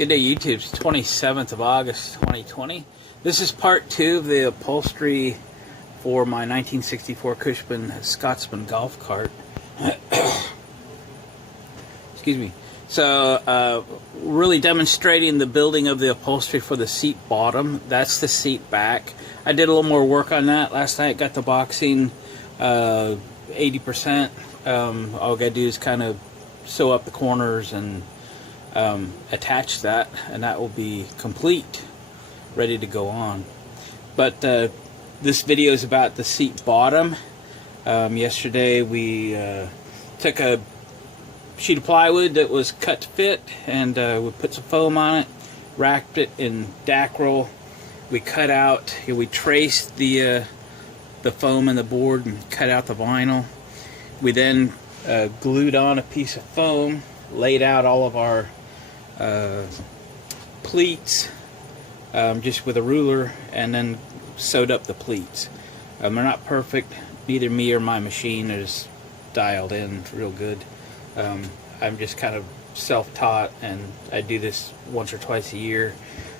Good day, YouTube. It's 27th of August, 2020. This is part 2 of the upholstery for my 1964 Cushman Scotsman golf cart. Excuse me. So, really demonstrating the building of the upholstery for the seat bottom. That's the seat back. I did a little more work on that last night. Got the boxing 80%. All I gotta do is kind of sew up the corners and attach that, and that will be complete, ready to go on. But this video is about the seat bottom. Yesterday we took a sheet of plywood that was cut to fit, and we put some foam on it, wrapped it in Dacryl. We cut out, we traced the foam in the board and cut out the vinyl. We then glued on a piece of foam, laid out all of our pleats just with a ruler, and then sewed up the pleats. They're not perfect. Neither me or my machine is dialed in real good. I'm just kind of self-taught, and I do this once or twice a year,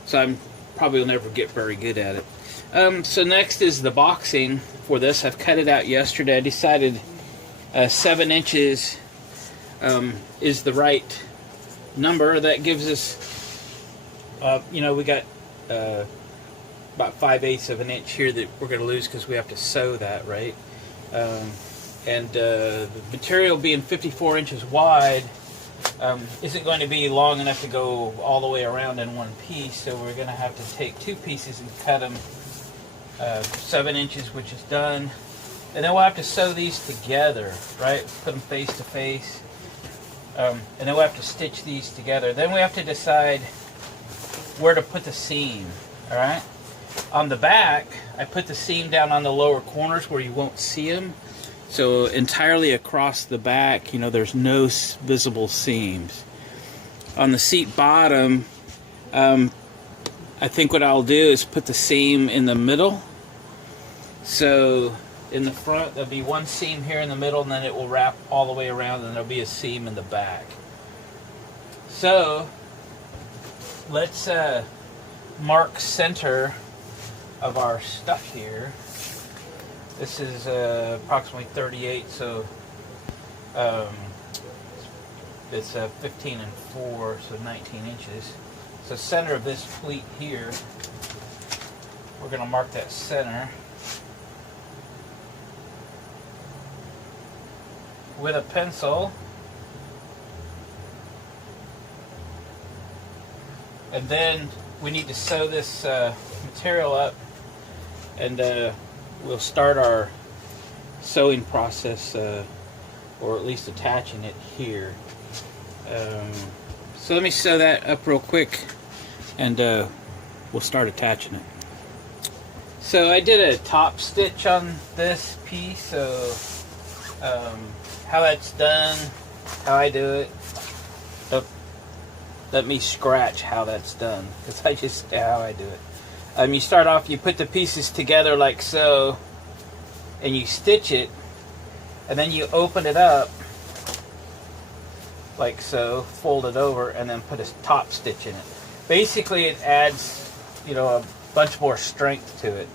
so I'm probably will never get very good at it. So next is the boxing for this. I've cut it out yesterday. I decided 7 inches is the right number. That gives us, we got about 5/8 of an inch here that we're going to lose because we have to sew that, right? And the material being 54 inches wide isn't going to be long enough to go all the way around in one piece, so we're going to have to take 2 pieces and cut them 7 inches, which is done. And then we'll have to sew these together, right? Put them face to face. And then we'll have to stitch these together. Then we have to decide where to put the seam, all right? On the back, I put the seam down on the lower corners where you won't see them. So entirely across the back, there's no visible seams. On the seat bottom, I think what I'll do is put the seam in the middle. So in the front, there'll be one seam here in the middle, and then it will wrap all the way around, and there'll be a seam in the back. So let's mark center of our stuff here. This is approximately 38, so it's 15 and 4, so 19 inches. So center of this pleat here, we're going to mark that center with a pencil, and then we need to sew this material up, and we'll start our sewing process, or at least attaching it here. So let me sew that up real quick, and we'll start attaching it. So I did a top stitch on this piece, so how that's done, how I do it. Let me scratch how that's done, because I just how I do it. You start off, you put the pieces together like so, and you stitch it, and then you open it up like so, fold it over, and then put a top stitch in it. Basically, it adds, a bunch more strength to it.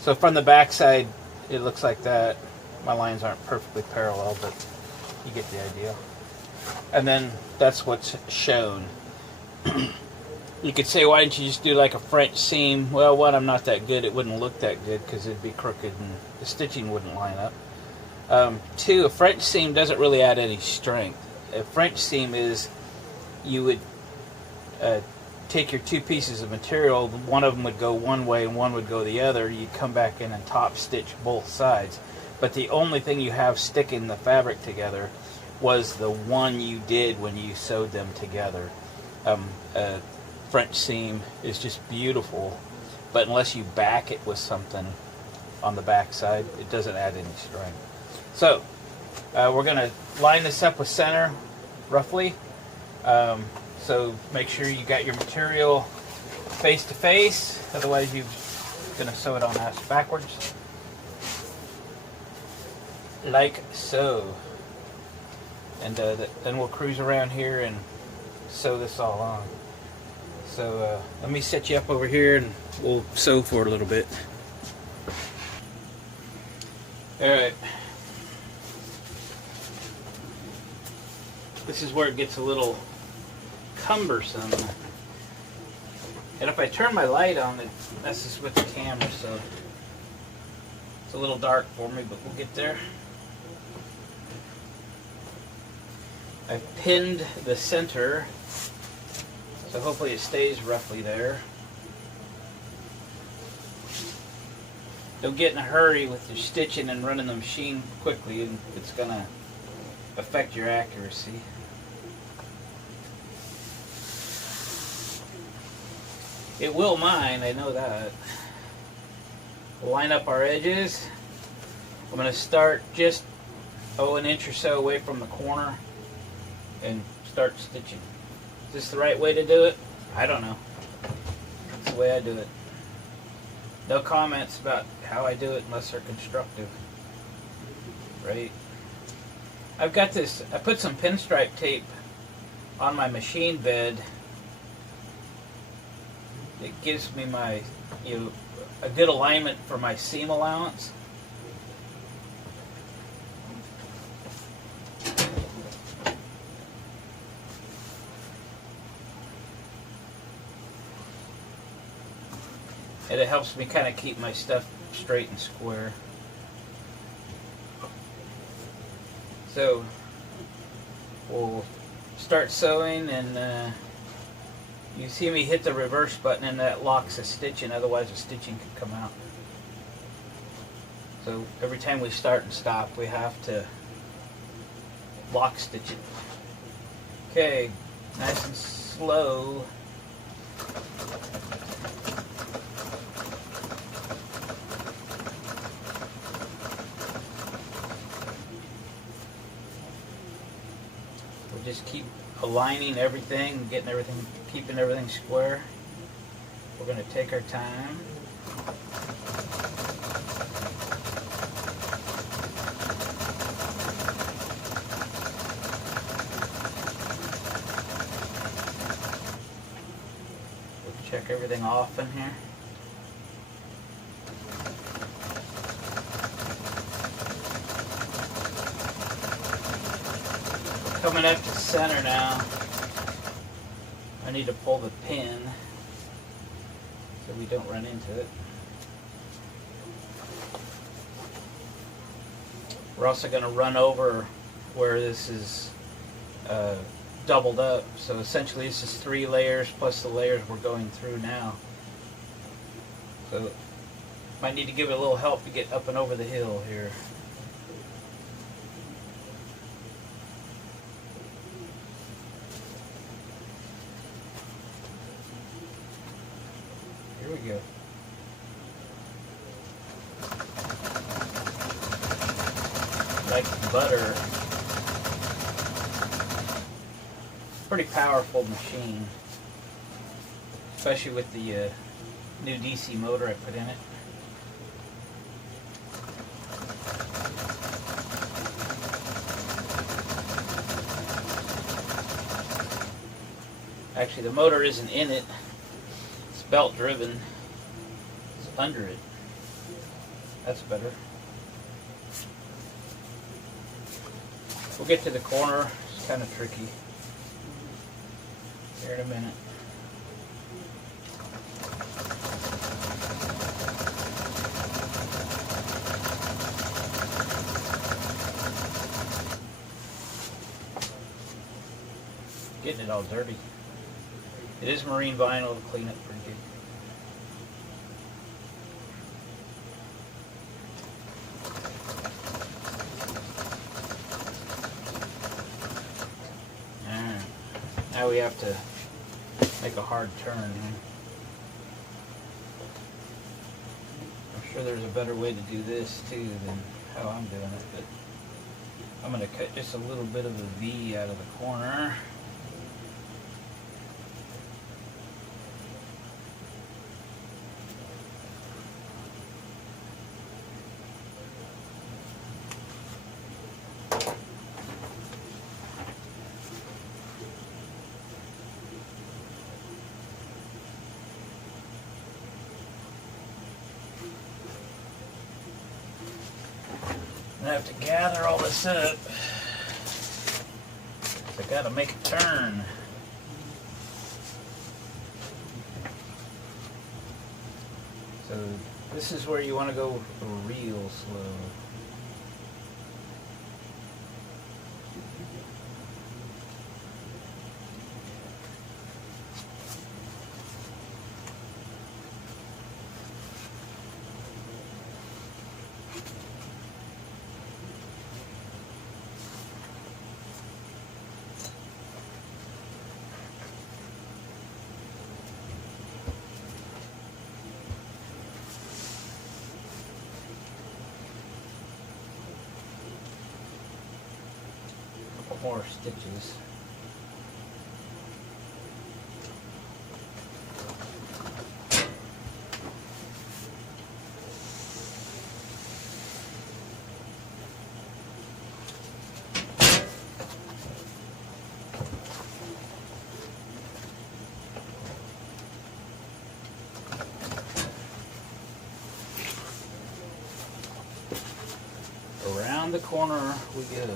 So from the back side, it looks like that. My lines aren't perfectly parallel, but you get the idea. And then that's what's shown. You could say, why didn't you just do like a French seam? Well, one, I'm not that good. It wouldn't look that good because it'd be crooked and the stitching wouldn't line up. 2, a French seam doesn't really add any strength. A French seam is, you would take your 2 pieces of material, one of them would go one way and one would go the other. You'd come back in and top stitch both sides. But the only thing you have sticking the fabric together was the one you did when you sewed them together. French seam is just beautiful, but unless you back it with something on the back side, it doesn't add any strength. So we're going to line this up with center, roughly. So make sure you got your material face to face, otherwise you're going to sew it on ass backwards, like so. And then we'll cruise around here and sew this all on. So let me set you up over here and we'll sew for a little bit. Alright. This is where it gets a little cumbersome. And if I turn my light on, it messes with the camera, so it's a little dark for me, but we'll get there. I've pinned the center, so hopefully it stays roughly there. Don't get in a hurry with your stitching and running the machine quickly, and it's going to affect your accuracy. It will mine, I know that. We'll line up our edges. I'm going to start just an inch or so away from the corner and start stitching. Is this the right way to do it? I don't know. That's the way I do it. No comments about how I do it unless they're constructive. Right? I've got this, I put some pinstripe tape on my machine bed. It gives me my, a good alignment for my seam allowance. And it helps me kind of keep my stuff straight and square. So we'll start sewing, and you see me hit the reverse button and that locks the stitching, otherwise the stitching can come out. So every time we start and stop, we have to lock stitch it. Okay, nice and slow. We'll just keep aligning everything, getting everything, keeping everything square. We're going to take our time. We'll check everything off in here. Coming up to center now. I need to pull the pin so we don't run into it. We're also going to run over where this is doubled up. So essentially this is 3 layers plus the layers we're going through now. So might need to give it a little help to get up and over the hill here. Here we go. Like butter. Pretty powerful machine, especially with the new DC motor I put in it. Actually, the motor isn't in it. It's belt driven. It's under it. That's better. We'll get to the corner. It's kind of tricky. Here in a minute. Getting it all dirty. It is marine vinyl to clean it pretty good. Alright. Now we have to make a hard turn here. I'm sure there's a better way to do this too than how I'm doing it, but I'm going to cut just a little bit of a V out of the corner. I have to gather all this up. I gotta make a turn. So this is where you want to go real slow. More stitches. Around the corner we go.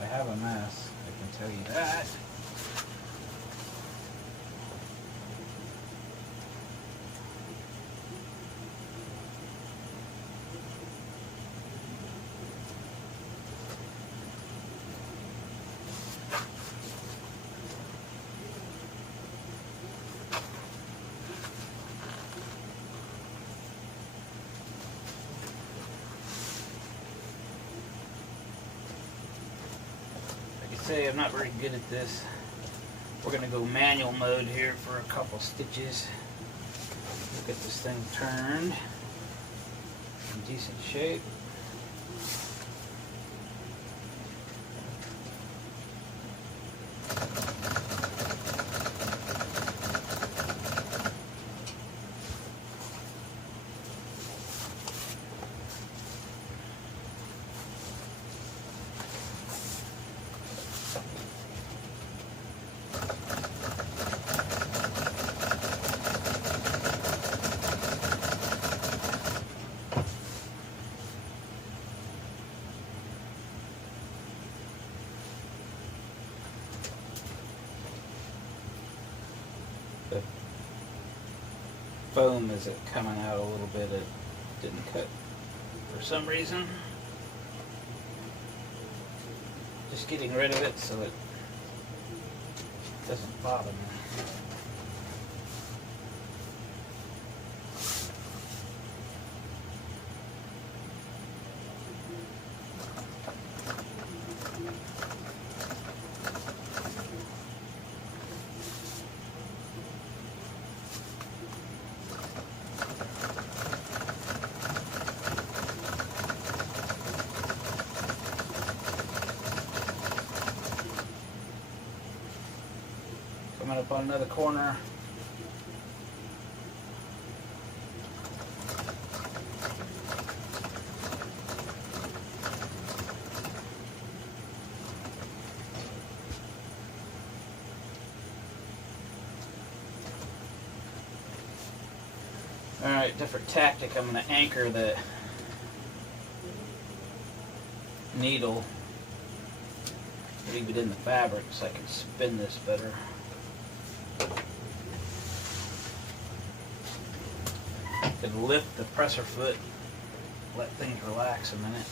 I have a mess, I can tell you that. I'm not very good at this. We're going to go manual mode here for a couple stitches. We'll get this thing turned in decent shape. The foam is coming out a little bit. It didn't cut for some reason. Just getting rid of it so it doesn't bother me. Coming up on another corner. Alright, different tactic. I'm going to anchor the needle, leave it in the fabric so I can spin this better. Could lift the presser foot, let things relax a minute.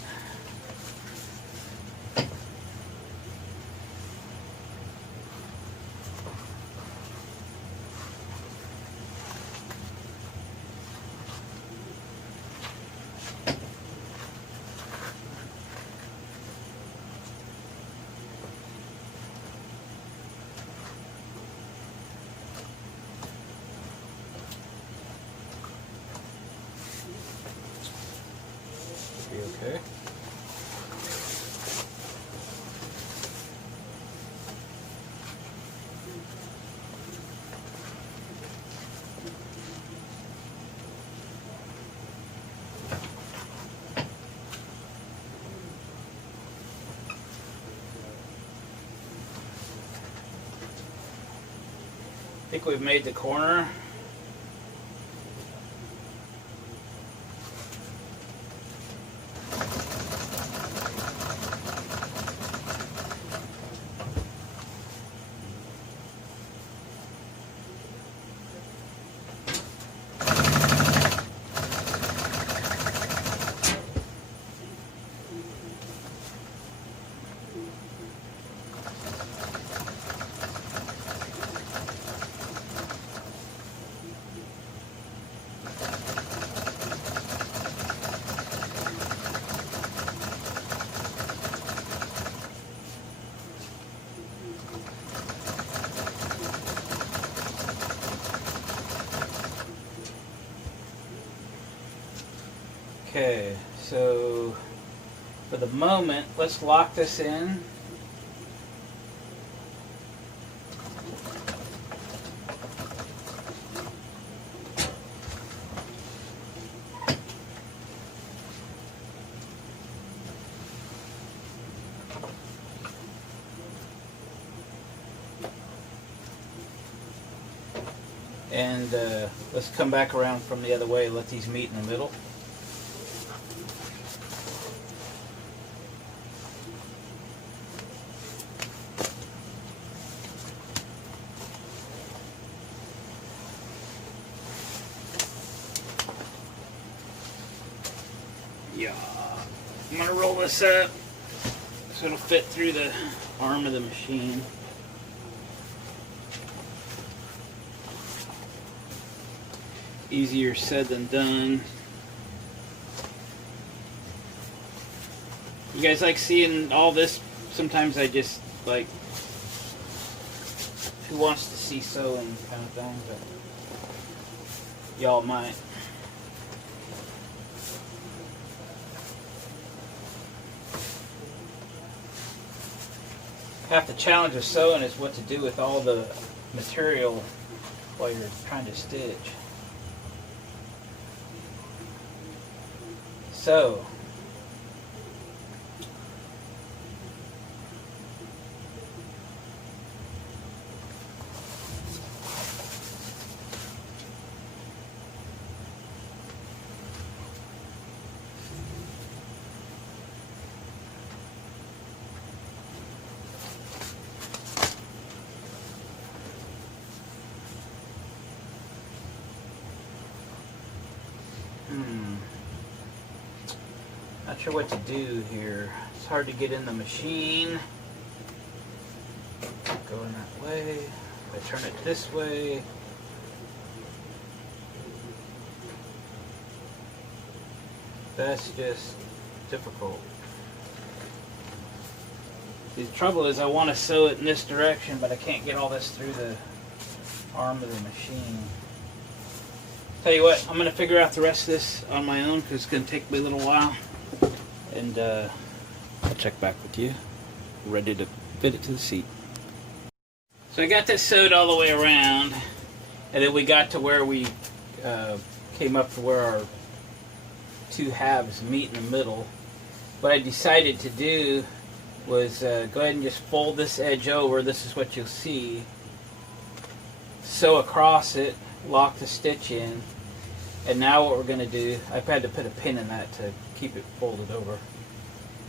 Okay. I think we've made the corner. Okay, so for the moment, let's lock this in. And let's come back around from the other way, let these meet in the middle. Yeah, I'm gonna roll this up so it'll fit through the arm of the machine. Easier said than done. You guys like seeing all this? Sometimes I just like, who wants to see sewing kind of thing, but y'all might. Half the challenge of sewing is what to do with all the material while you're trying to stitch. So, not sure what to do here. It's hard to get in the machine. Going that way. I turn it this way. That's just difficult. The trouble is I want to sew it in this direction, but I can't get all this through the arm of the machine. Tell you what, I'm going to figure out the rest of this on my own because it's going to take me a little while. And I'll check back with you. Ready to fit it to the seat. So I got this sewed all the way around, and then we got to where we came up to where our two halves meet in the middle. What I decided to do was go ahead and just fold this edge over. This is what you'll see. Sew across it, lock the stitch in, and now what we're going to do, I've had to put a pin in that to keep it folded over.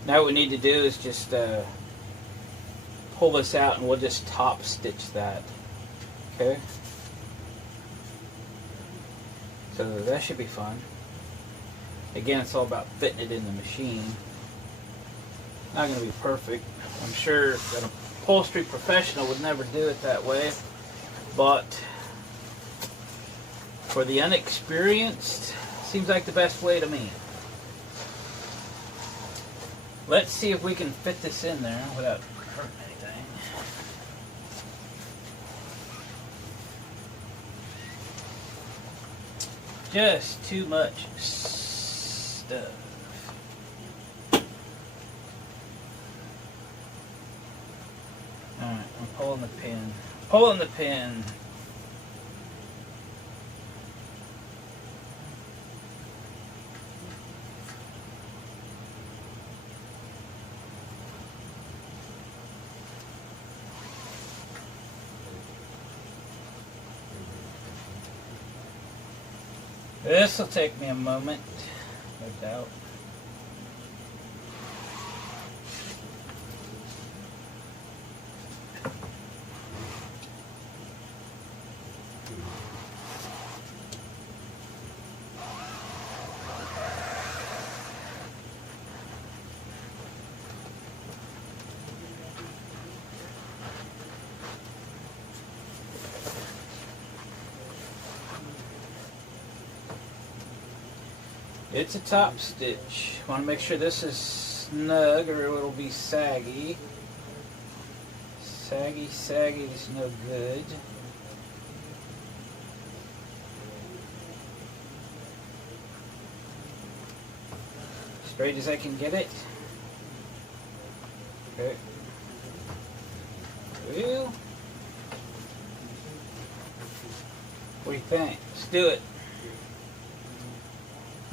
Now what we need to do is just pull this out, and we'll just top stitch that. Okay? So that should be fun. Again, it's all about fitting it in the machine. Not going to be perfect. I'm sure an upholstery professional would never do it that way, but for the unexperienced, seems like the best way to me. Let's see if we can fit this in there without hurting anything. Just too much stuff. Alright, I'm pulling the pin. Pulling the pin. This will take me a moment, no doubt. It's a top stitch. Want to make sure this is snug or it'll be saggy. Saggy is no good. straight as I can get it. Okay. Well, what do you think? Let's do it.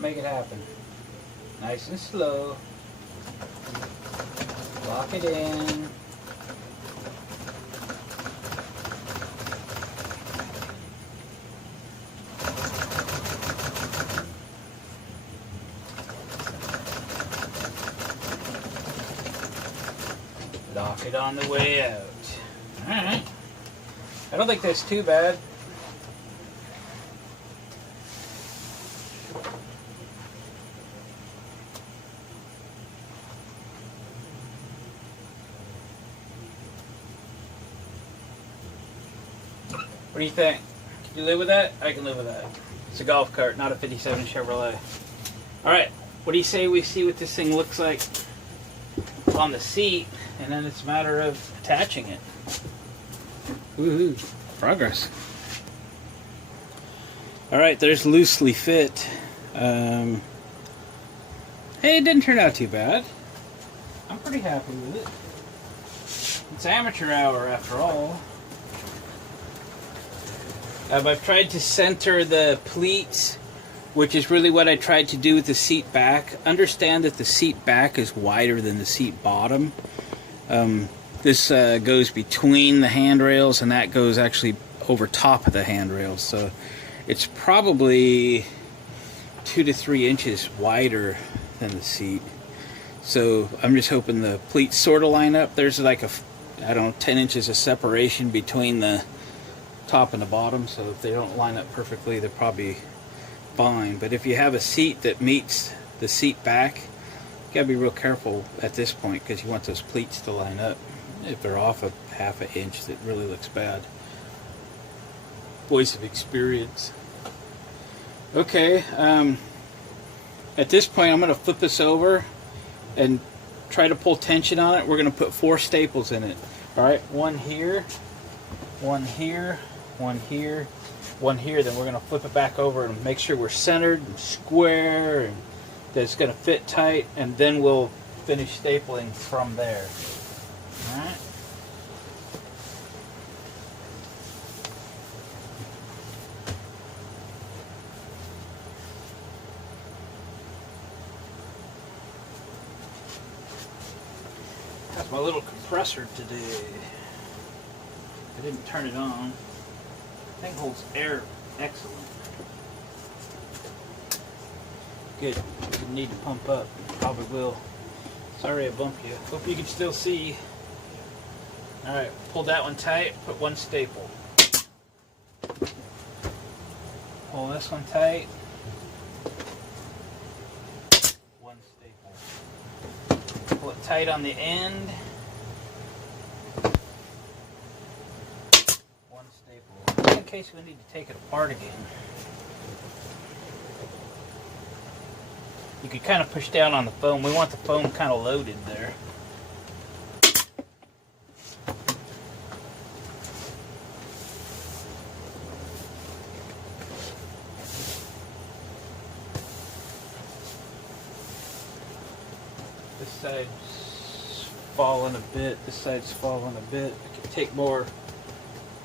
Make it happen. Nice and slow. Lock it in. Lock it on the way out. Alright. I don't think that's too bad. What do you think? Can you live with that? I can live with that. It's a golf cart, not a 57 Chevrolet. Alright, what do you say we see what this thing looks like on the seat, and then it's a matter of attaching it. Woohoo! Progress. Alright, there's loosely fit. Hey, it didn't turn out too bad. I'm pretty happy with it. It's amateur hour after all. I've tried to center the pleats, which is really what I tried to do with the seat back. Understand that the seat back is wider than the seat bottom. This goes between the handrails, and that goes actually over top of the handrails. So it's probably 2 to 3 inches wider than the seat. So I'm just hoping the pleats sort of line up. There's like I don't know, 10 inches of separation between the top and the bottom, so if they don't line up perfectly, they're probably fine. But if you have a seat that meets the seat back, you gotta be real careful at this point, because you want those pleats to line up. If they're off a half an inch, that really looks bad. Voice of experience. Okay, at this point I'm going to flip this over and try to pull tension on it. We're going to put 4 staples in it. Alright, one here, one here, one here, one here. Then we're going to flip it back over and make sure we're centered and square and that it's going to fit tight, and then we'll finish stapling from there. Alright. That's my little compressor today. I didn't turn it on. The thing holds air excellent. Good. Didn't need to pump up. Probably will. Sorry I bumped you. Hope you can still see. Alright, pull that one tight. Put 1 staple. Pull this one tight. 1 staple. Pull it tight on the end. 1 staple. Just in case we need to take it apart again. You could kind of push down on the foam. We want the foam kind of loaded there. This side's falling a bit. This side's falling a bit. I could take more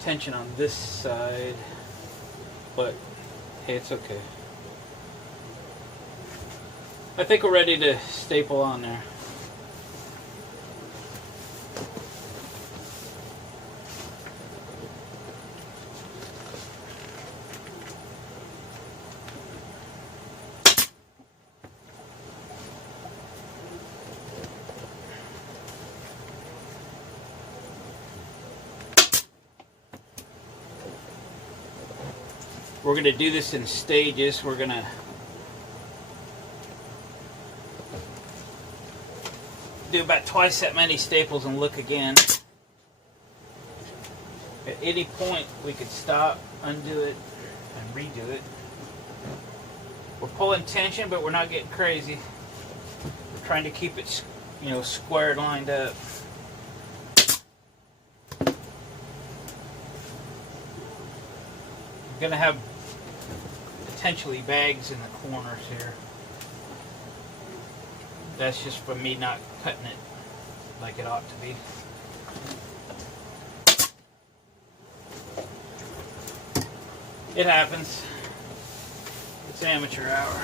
tension on this side, but hey, it's okay. I think we're ready to staple on there. We're going to do this in stages. We're going to do about twice that many staples and look again. At any point we could stop, undo it, and redo it. We're pulling tension, but we're not getting crazy. We're trying to keep it, squared, lined up. We're going to have potentially bags in the corners here. that's just from me not cutting it like it ought to be. It happens. It's amateur hour.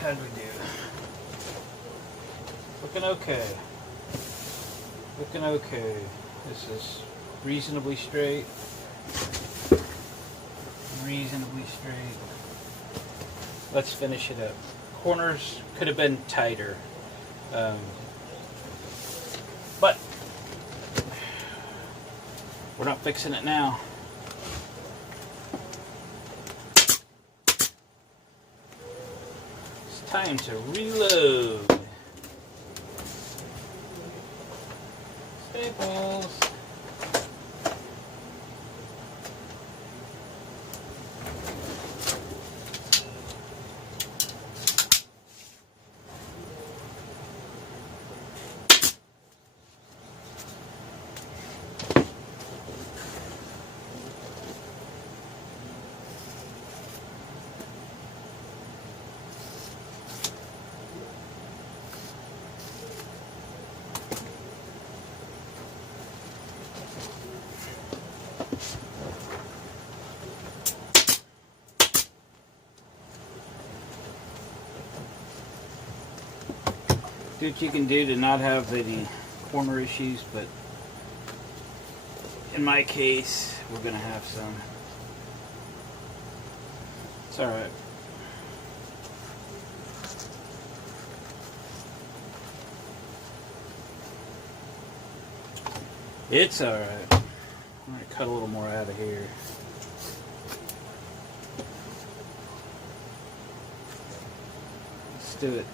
How'd we do? Looking okay. Looking okay. This is reasonably straight. Reasonably straight. Let's finish it up. Corners could have been tighter. But we're not fixing it now. Time to reload. Staples. Do what you can do to not have any corner issues, but in my case, we're going to have some. It's alright. It's alright. I'm going to cut a little more out of here. Let's do it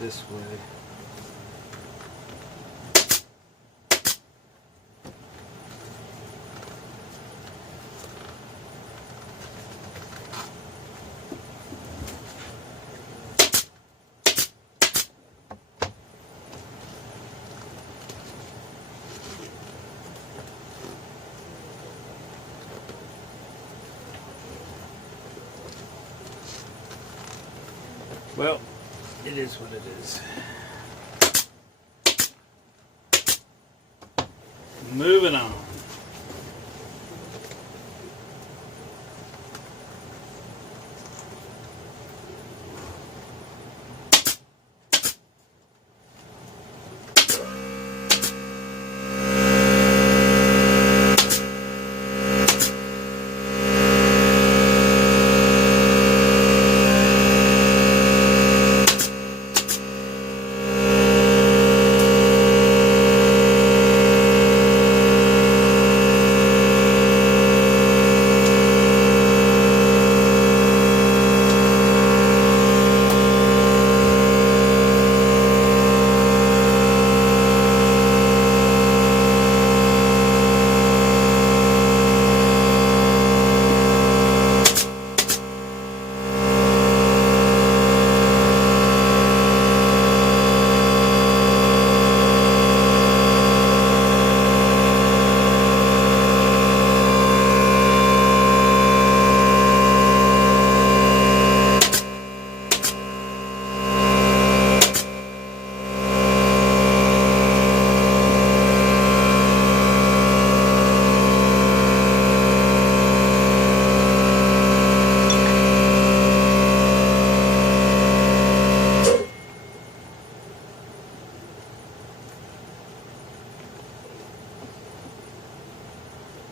this way. Well, it is what it is. Moving on.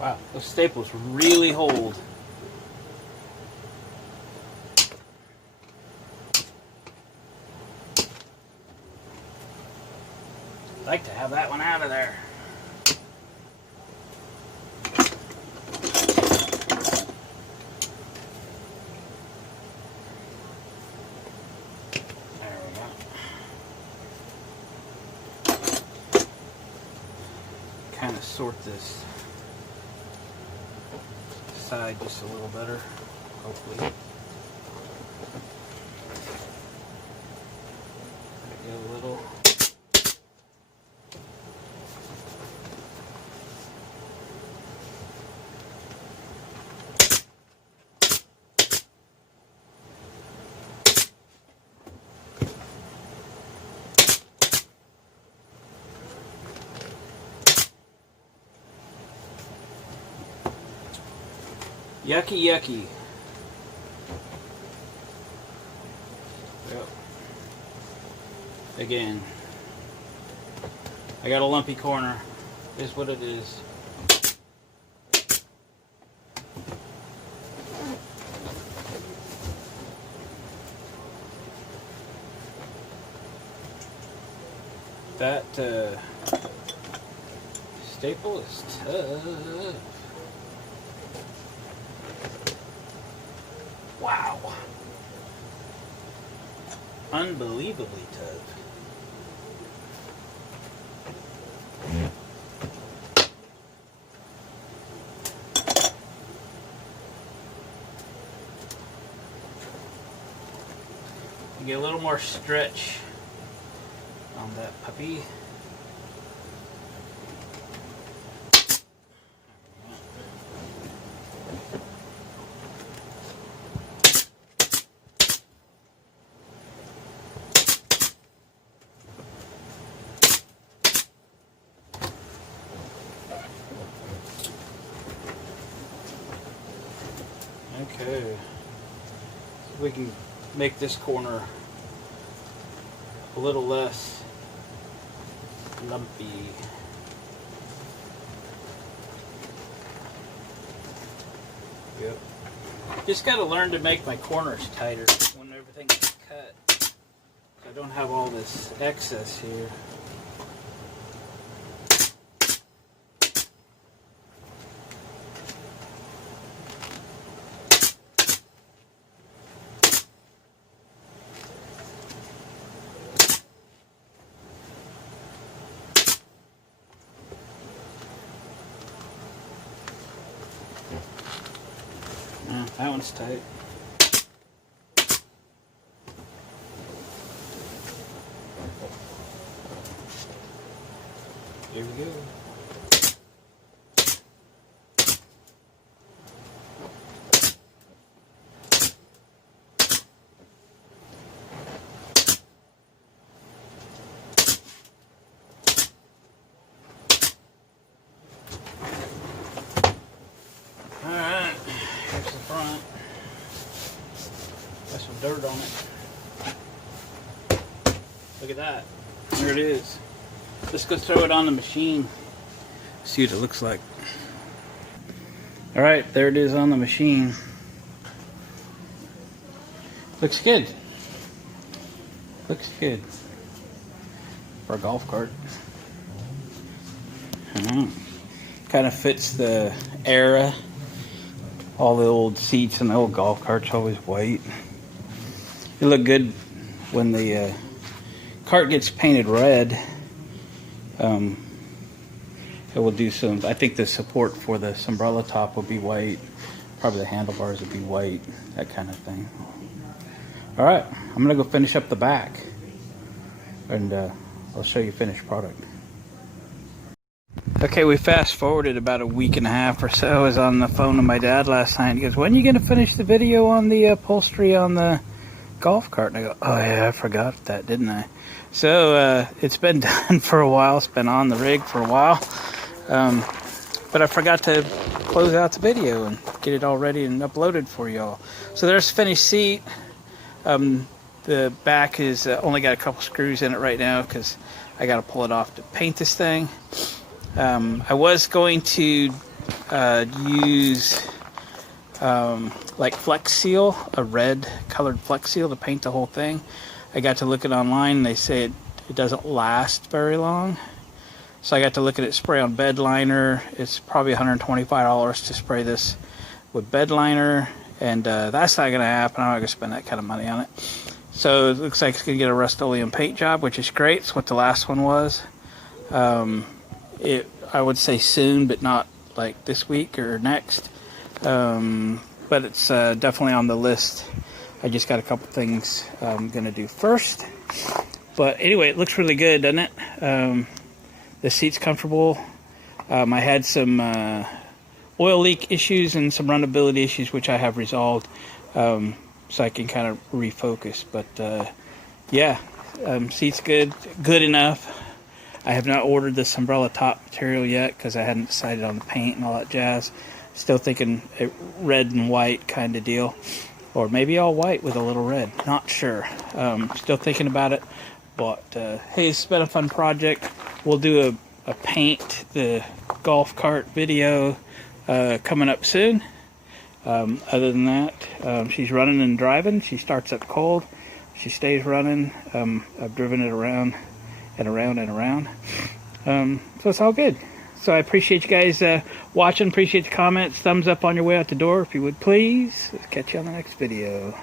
Wow, those staples really hold. I'd like to have that one out of there. There we go. sort this side just a little better, hopefully. Get a little. Yucky, yucky. Yep. Again, I got a lumpy corner. Is what it is. That staple is tough. Wow. Unbelievably tough. Get a little more stretch on that puppy. Okay, so we can make this corner a little less lumpy. Yep. Just got to learn to make my corners tighter when everything's cut. I don't have all this excess here. That one's tight. Here we go. Got some dirt on it. Look at that. There it is. Let's go throw it on the machine. See what it looks like. Alright, there it is on the machine. Looks good. Looks good. For a golf cart. Kind of fits the era. All the old seats in the old golf carts always white. It look good when the cart gets painted red. It will do some. I think the support for the umbrella top will be white. Probably the handlebars will be white. That kind of thing. All right, I'm gonna go finish up the back, and I'll show you finished product. Okay, we fast forwarded about a week and a half or so. I was on the phone with my dad last night. He goes, "When are you going to finish the video on the upholstery on the golf cart?" And I go, "Oh yeah, I forgot that, didn't I?" So it's been done for a while. It's been on the rig for a while. But I forgot to close out the video and get it all ready and uploaded for y'all. So there's the finished seat. The back is only got a couple screws in it right now because I got to pull it off to paint this thing. I was going to use like Flex Seal, a red colored Flex Seal to paint the whole thing. I got to look at online and they say it doesn't last very long. So I got to look at it, spray on bed liner. It's probably $125 to spray this with bed liner, and that's not going to happen. I'm not going to spend that kind of money on it. So it looks like it's going to get a Rust-Oleum paint job, which is great. It's what the last one was. I I would say soon, but not like this week or next. But it's definitely on the list. I just got a couple things I'm going to do first. But anyway, it looks really good, doesn't it? The seat's comfortable. I had some oil leak issues and some runnability issues, which I have resolved, so I can kind of refocus. But yeah, seat's good enough. I have not ordered this umbrella top material yet because I hadn't decided on the paint and all that jazz. Still thinking a red and white kind of deal, or maybe all white with a little red. Not sure. Still thinking about it. But hey, it's been a fun project. We'll do a paint the golf cart video coming up soon. Other than that, she's running and driving. She starts up cold. She stays running. I've driven it around and around and around. So it's all good. So I appreciate you guys watching. Appreciate the comments. Thumbs up on your way out the door if you would please. Catch you on the next video.